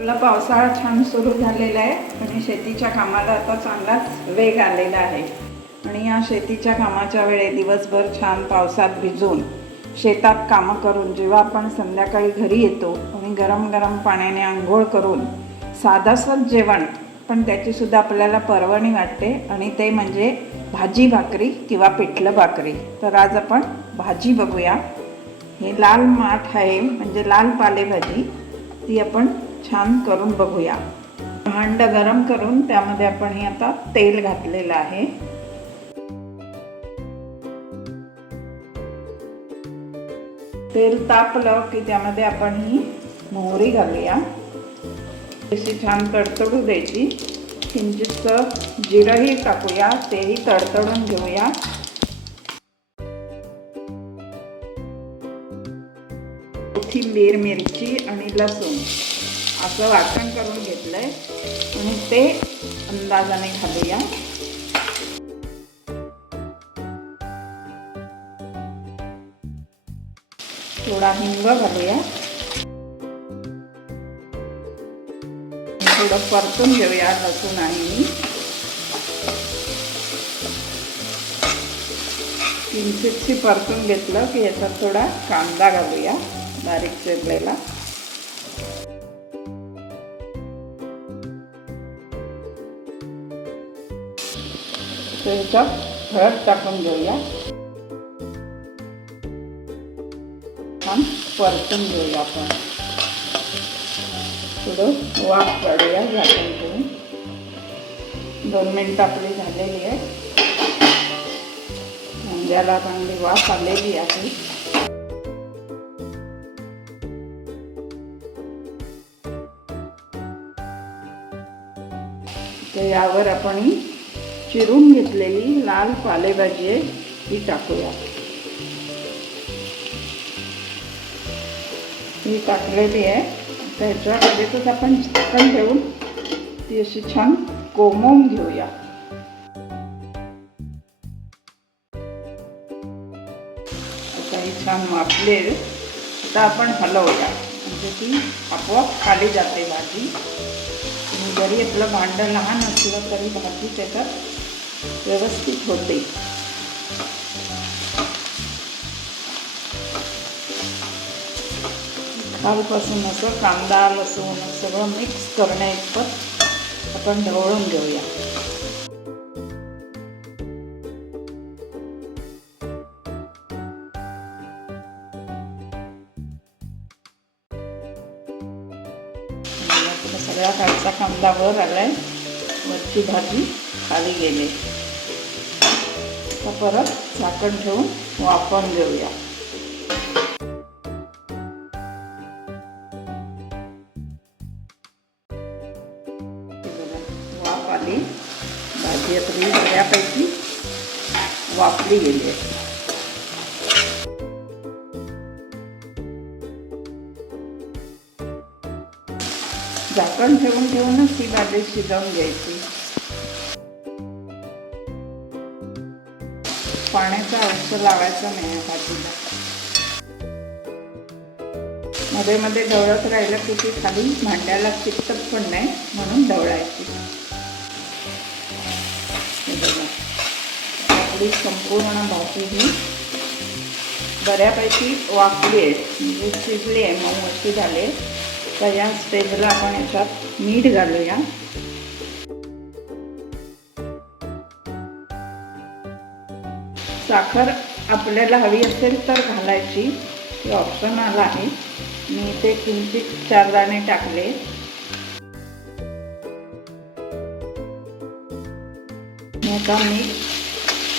आपला पावसाळा छान सुरू झालेला आहे आणि शेतीच्या कामाला आता चांगलाच वेग आलेला आहे. आणि या शेतीच्या कामाच्या वेळे दिवसभर छान पावसात भिजून शेतात कामं करून जेव्हा आपण संध्याकाळी घरी येतो आणि गरम गरम पाण्याने आंघोळ करून साधंसं जेवण पण त्याचीसुद्धा आपल्याला पर्वणी वाटते आणि ते म्हणजे भाजी भाकरी किंवा पिठलं भाकरी. तर आज आपण भाजी बघूया. हे लाल माठ आहे म्हणजे लाल पालेभाजी. ती आपण छान करून बघूया. भांड गरम करून त्यामध्ये आपण हे आता तेल घातलेलं आहे. तेल तापलं की त्यामध्ये आपण ही मोहरी घालूया. अशी छान तडतडू द्यायची. किंचित जिरंही टाकूया तेही तडतडून घेऊया. कोथिंबीर मिरची आणि लसूण. असं वाटण करून घेतलं आहे आणि ते अंदाजाने घालूया थोडा हिंग घालूया. थोडं परतून घेऊया लसूण आणि मी किंचितशी परतून घेतलं की याच्यात थोडा कांदा घालूया बारीक चिरलेला. तर याच्यात हळद टाकून घेऊया छान परतून घेऊया आपण. थोडं वाफ काढूया झाकण ठेवून. दोन मिनटं आपली झालेली आहे. ज्याला चांगली वाफ आलेली आहे. तर यावर आपण चिरून घेतलेली लाल पालेभाजी आहे ही टाकूया. ही टाकलेली आहे. त्याच्यामध्येच आपण चिकन ठेवून ती अशी छान कोमवून घेऊया. आता ही छान मापले आता आपण हलवूया. म्हणजे ती आपोआप खाली जाते भाजी. जरी आपलं भांडं लहान असलं तरी भाजी त्याच्यात व्यवस्थित होते. खालपासून असं कांदा लसूण सगळं मिक्स करण्या इतपत आपण ढवळून घेऊया. सगळ्या सगळा कांदा वर आलाय. वरची भाजी. खाली गेले. आता परत झाकण ठेवून वाफवून घेऊया. हे वाफ आली. भाजी आपली बऱ्यापैकी वापरली गेली आहे. झाकण ठेवून ठेवूनच ती भाजी शिजवून घ्यायची. पाण्याचा अंश लावायचा नाही या भाजीला मध्ये मध्ये ढवळत राहिलं की ती खाली भांड्याला चिकटत पण नाही म्हणून ढवळायची हे आपली संपूर्ण भाजी ही बऱ्यापैकी वाकली आहे म्हणजे शिजली आहे मऊ अशी झाले तर या स्टेजला आपण याच्यात मीठ घालूया. साखर आपल्याला हवी असेल तर घालायची. डॉक्टर आला आहे. मी ते किंचित चार दाणे टाकले. मी आता मी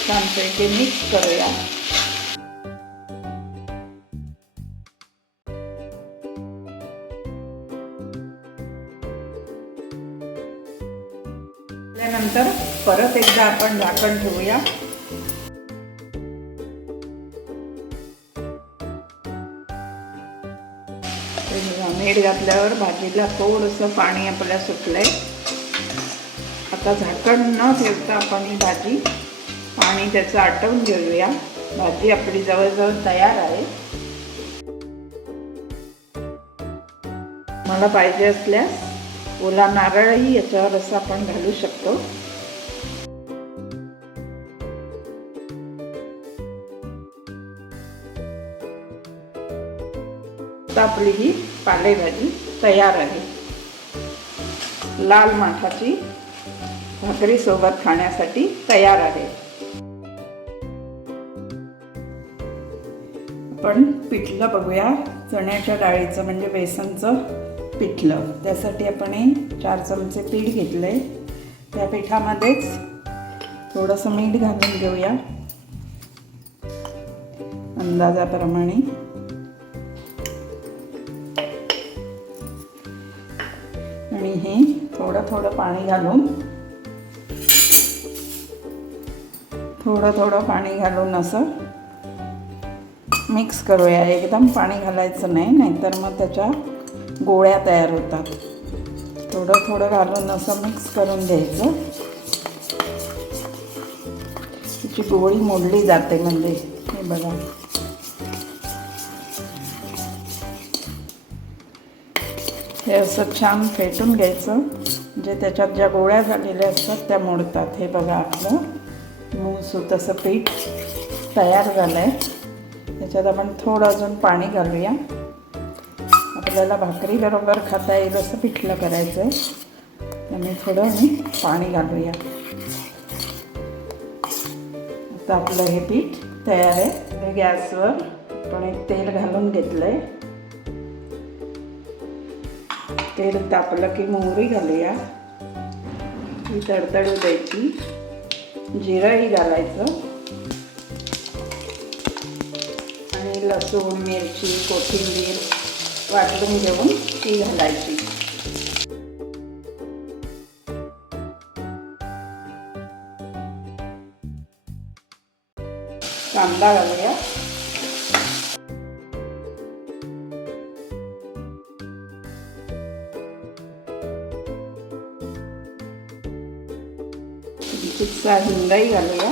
छानपैकी मिक्स करूया. त्यानंतर परत एकदा आपण झाकण ठेवूया. मीठ घातल्यावर भाजीला थोडंसं पाणी आपल्या आहे आता झाकण न ठेवता आपण ही भाजी पाणी त्याचं आटवून घेऊया. भाजी आपली जवळजवळ तयार आहे. मला पाहिजे असल्यास ओला नारळही याच्यावर असं आपण घालू शकतो. आता आपली ही पालेभाजी तयार आहे. लाल माठाची भाकरी सोबत खाण्यासाठी तयार आहे. आपण पिठलं बघूया. चण्याच्या डाळीचं म्हणजे बेसनचं पिठलं. त्यासाठी आपण हे चार चमचे पीठ घेतलंय. त्या पिठामध्येच थोडंसं मीठ घालून घेऊया. अंदाजाप्रमाणे. थोडं थोडं पाणी घालून. थोडं थोडं पाणी घालून असं मिक्स करूया. एकदम पाणी घालायचं नाही नाहीतर मग त्याच्या गोळ्या तयार होतात. थोडं थोडं घालून असं मिक्स करून घ्यायचं. त्याची गोळी मोडली जाते म्हणजे. हे बघा. हे असं छान फेटून घ्यायचं. म्हणजे त्याच्यात ज्या गोळ्या झालेल्या असतात त्या मोडतात. हे बघा आपलं. मूसू तसं पीठ तयार झालं आहे त्याच्यात आपण थोडं अजून पाणी घालूया. आपल्याला भाकरी बरोबर खाता येईल असं पिठलं करायचं आहे त्यामुळे थोडं मी पाणी घालूया. आता आपलं हे पीठ तयार आहे. गॅसवर आपण एक तेल घालून घेतलं आहे तेल तापलं की मोहरी घालूया. ही तडतडू द्यायची जिरंही घालायचं. आणि लसूण मिरची कोथिंबीर वाटून घेऊन ती घालायची. कांदा घालूया. किंचितसा हिंगाई घालूया.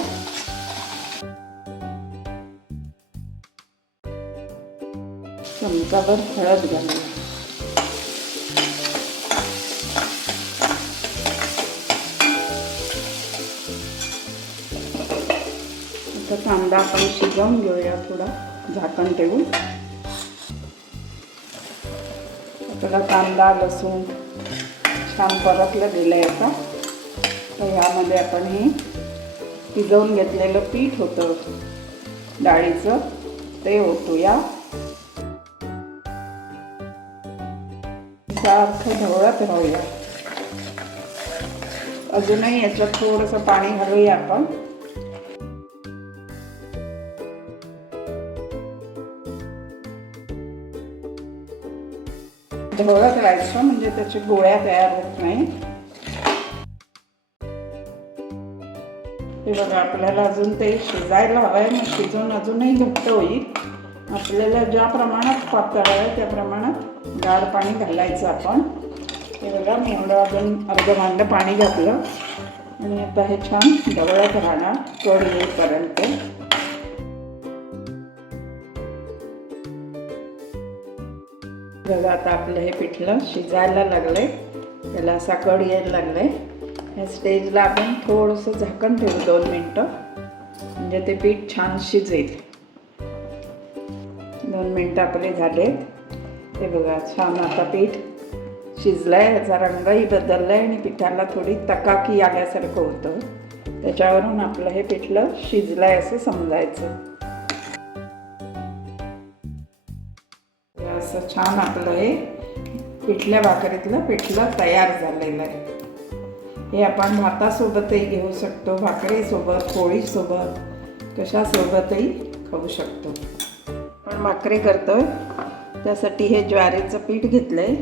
चमचाभर हळद घालूया. आता कांदा आपण शिजवून घेऊया थोडा झाकण ठेवून. थोडा कांदा लसूण छान परतलं गेलं आहे आता. तर ह्यामध्ये आपण हे शिजवून घेतलेलं पीठ होतं. डाळीचं ते ओतूया. सारखं ढवळत राहूया. अजूनही याच्यात थोडंसं पाणी घालूया आपण. ढवळत राहायचं म्हणजे त्याची गोळ्या तयार होत नाही हे बघा आपल्याला अजून ते शिजायला हवं आहे मग शिजून अजूनही घट्ट होईल. आपल्याला ज्या प्रमाणात पातळ आहे त्या प्रमाणात गार पाणी घालायचं आपण. हे बघा मी एवढं अजून अर्ध भांडं पाणी घातलं. आणि आता हे छान ढवळत राहणार कड येईपर्यंत. बघा आता आपलं हे पिठलं शिजायला लागलंय. त्याला असा कड यायला लागलाय. ह्या स्टेजला आपण थोडंसं झाकण ठेवू दोन मिनटं. म्हणजे ते पीठ छान शिजेल दोन मिनटं आपले झाले ते बघा छान आता पीठ शिजलंय याचा रंगही बदललाय आणि पिठाला थोडी तकाकी आल्यासारखं होतं. त्याच्यावरून आपलं हे पिठलं शिजलं आहे असं समजायचं. असं छान आपलं हे पिठल्या भाकरीतलं पिठलं तयार झालेलं आहे. हे आपण भातासोबतही घेऊ शकतो भाकरीसोबत पोळीसोबत कशासोबतही खाऊ शकतो. पण भाकरी करतोय त्यासाठी हे ज्वारीचं पीठ घेतलं आहे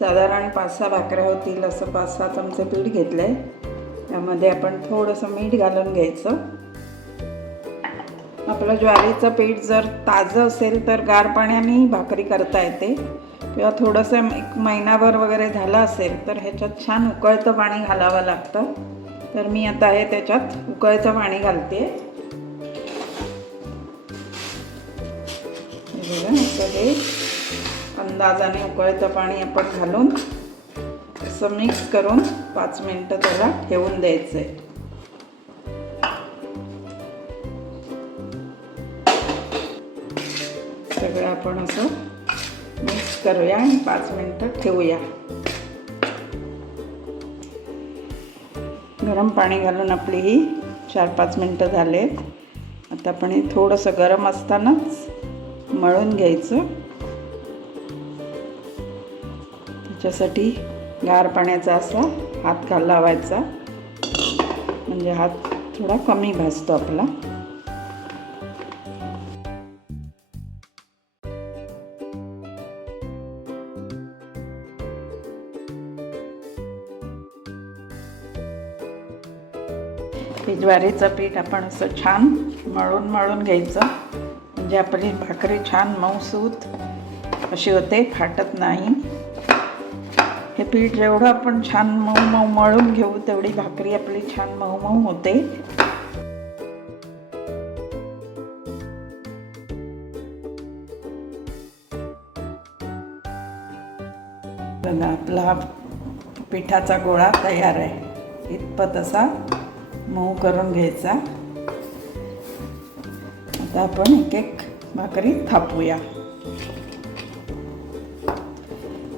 साधारण पाच सहा भाकऱ्या होतील असं पाच सहा चमचं पीठ घेतलं आहे त्यामध्ये आपण थोडंसं मीठ घालून घ्यायचं. आपलं ज्वारीचं पीठ जर ताजं असेल तर गार पाण्याने भाकरी करता येते. किंवा थोडंसं एक महिनाभर वगैरे झालं असेल तर ह्याच्यात छान उकळतं पाणी घालावं लागतं. तर मी आता हे त्याच्यात उकळतं पाणी घालते. हे अंदाजाने उकळतं पाणी आपण घालून असं मिक्स करून पाच मिनटं त्याला ठेवून द्यायचं आहे सगळं आपण असं मिक्स करूया आणि पाच मिनटं ठेवूया. गरम पाणी घालून आपली ही चार पाच मिनटं झालेत. आता आपण हे थोडंसं गरम असतानाच मळून घ्यायचं. त्याच्यासाठी गार पाण्याचा असा हात घाल लावायचा. म्हणजे हात थोडा कमी भाजतो आपला. ज्वारीचं पीठ आपण असं छान मळून मळून घ्यायचं. म्हणजे आपली भाकरी छान मऊसूत अशी होते फाटत नाही. हे पीठ जेवढं आपण छान मऊ मऊ मळून घेऊ तेवढी भाकरी आपली छान मऊ मऊ होते. बघा आपला पिठाचा गोळा तयार आहे. इतपत असा. मऊ करून घ्यायचा. आता आपण एक एक भाकरी थापूया.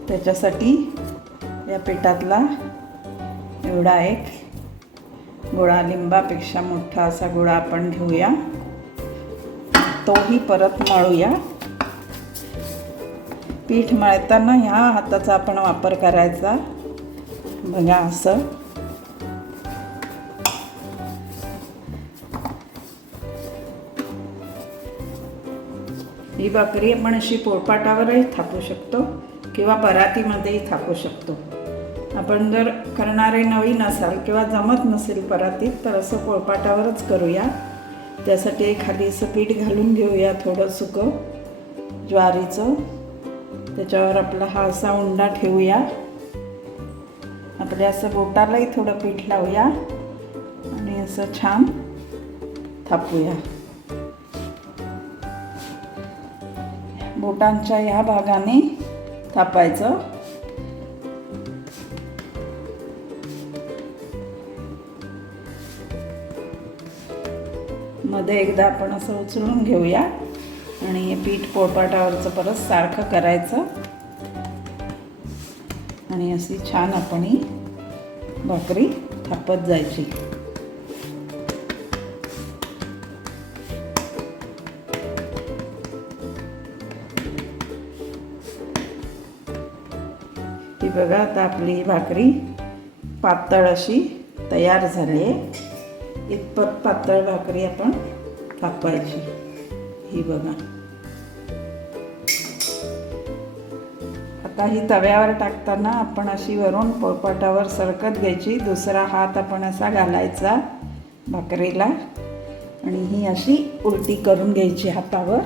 त्याच्यासाठी या पिठातला एवढा एक गोळा लिंबापेक्षा मोठा असा गोळा आपण घेऊया. तोही परत मळूया. पीठ मळताना ह्या हाताचा आपण वापर करायचा. बघा असं. ही भाकरी आपण अशी पोळपाटावरही थापू शकतो किंवा परातीमध्येही थापू शकतो. आपण जर करणारे नवीन असाल किंवा जमत नसेल परातीत तर असं पोळपाटावरच करूया. त्यासाठी खाली असं पीठ घालून घेऊया थोडं सुकं ज्वारीचं. त्याच्यावर आपला हा असा उंडा ठेवूया. आपल्या असं बोटालाही थोडं पीठ लावूया आणि असं छान थापूया. बोटांच्या ह्या भागाने थापायचं. मध्ये एकदा आपण असं उचलून घेऊया आणि हे पीठ पोळपाटावरचं परत सारखं करायचं. आणि अशी छान आपण ही भाकरी थापत जायची. की बघा आता आपली भाकरी पातळ अशी तयार झाली आहे. इतपत पातळ भाकरी आपण कापायची ही बघा. आता ही तव्यावर टाकताना आपण अशी वरून पोळपाटावर सरकत घ्यायची. दुसरा हात आपण असा घालायचा भाकरीला. आणि ही अशी उलटी करून घ्यायची हातावर.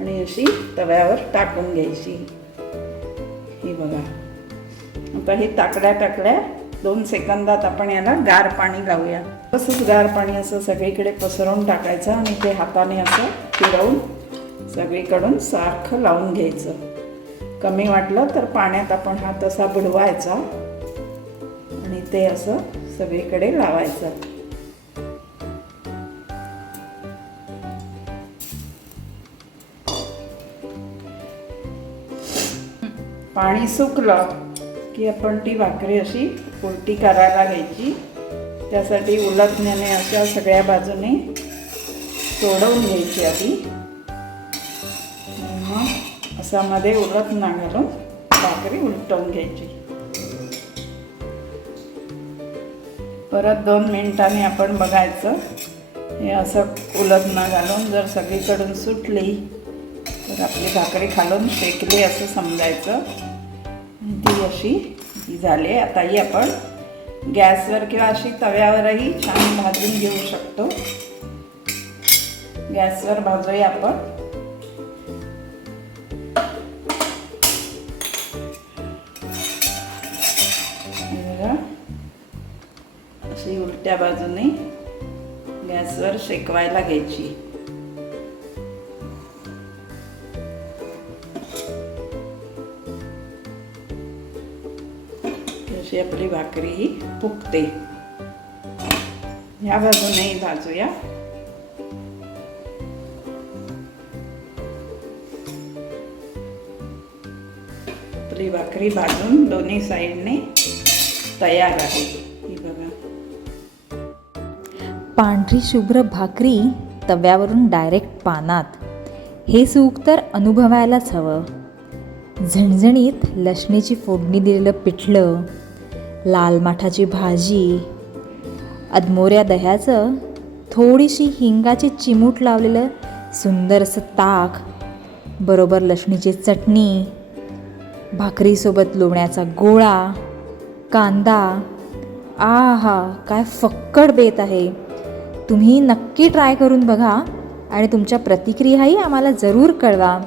आणि अशी तव्यावर टाकून घ्यायची. हे बघा. आता हे टाकड्या टाकड्या दोन सेकंदात आपण याला गार पाणी लावूया. तसंच गार पाणी असं सगळीकडे पसरवून टाकायचं आणि ते हाताने असं फिरवून सगळीकडून सारखं लावून घ्यायचं. कमी वाटलं तर पाण्यात आपण हा तसा बुडवायचा आणि ते असं सगळीकडे लावायचं. पाणी सुकलं की आपण ती भाकरी अशी उलटी करायला घ्यायची. त्यासाठी उलटण्याने अशा सगळ्या बाजूने सोडवून घ्यायची आधी. मग असा मध्ये उलट ना घालून भाकरी उलटवून घ्यायची. परत दोन मिनिटांनी आपण बघायचं. हे असं उलट ना घालून जर सगळीकडून सुटली तर आपली भाकरी खालून शेकली असं समजायचं. ती अशी ही झाली. आता ही आपण गॅसवर किंवा अशी तव्यावरही छान भाजून घेऊ शकतो. गॅसवर भाजूया आपण. अशी उलट्या बाजूने गॅसवर शेकवायला घ्यायची. तशी आपली भाकरी ही फुकते ह्या बाजूनेही भाजूया. आपली भाकरी भाजून दोन्ही साईडने तयार आहे. ही बघा. पांढरी शुभ्र भाकरी तव्यावरून डायरेक्ट पानात. हे सुख तर अनुभवायलाच हवं. झणझणीत लसणीची फोडणी दिलेलं पिठलं लाल माठाची भाजी अदमोऱ्या दह्याचं थोडीशी हिंगाची चिमूट लावलेलं सुंदर असं ताक बरोबर लसणीची चटणी भाकरीसोबत लोण्याचा गोळा कांदा. आहा काय फक्कड बेत आहे. तुम्ही नक्की ट्राय करून बघा आणि तुमच्या प्रतिक्रियाही आम्हाला जरूर कळवा.